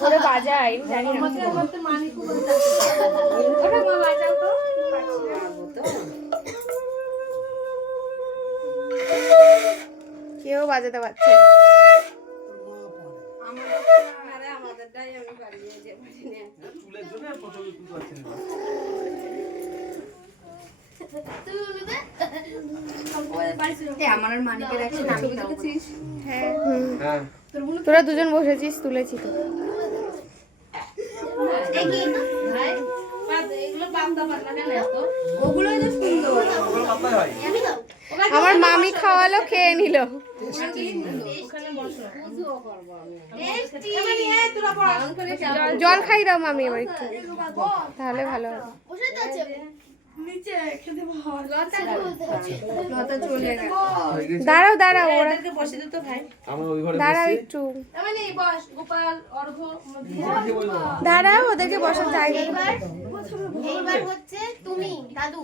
করে বাজাই জানি না ওটা মা বাজাও তো কেউ বাজাতে পারছে না। হ্যাঁ তোরা দুজন বসেছিস তুলেছি তো আমার মামি খাওয়ালো খেয়ে নিল জল খাই দাও মামি এবার একটু তাহলে ভালো হবে দাঁড়াও দাঁড়াও ওরা দাঁড়াও একটু দাঁড়াও ওদেরকে বসার জায়গা এইবার হচ্ছে তুমি দাদু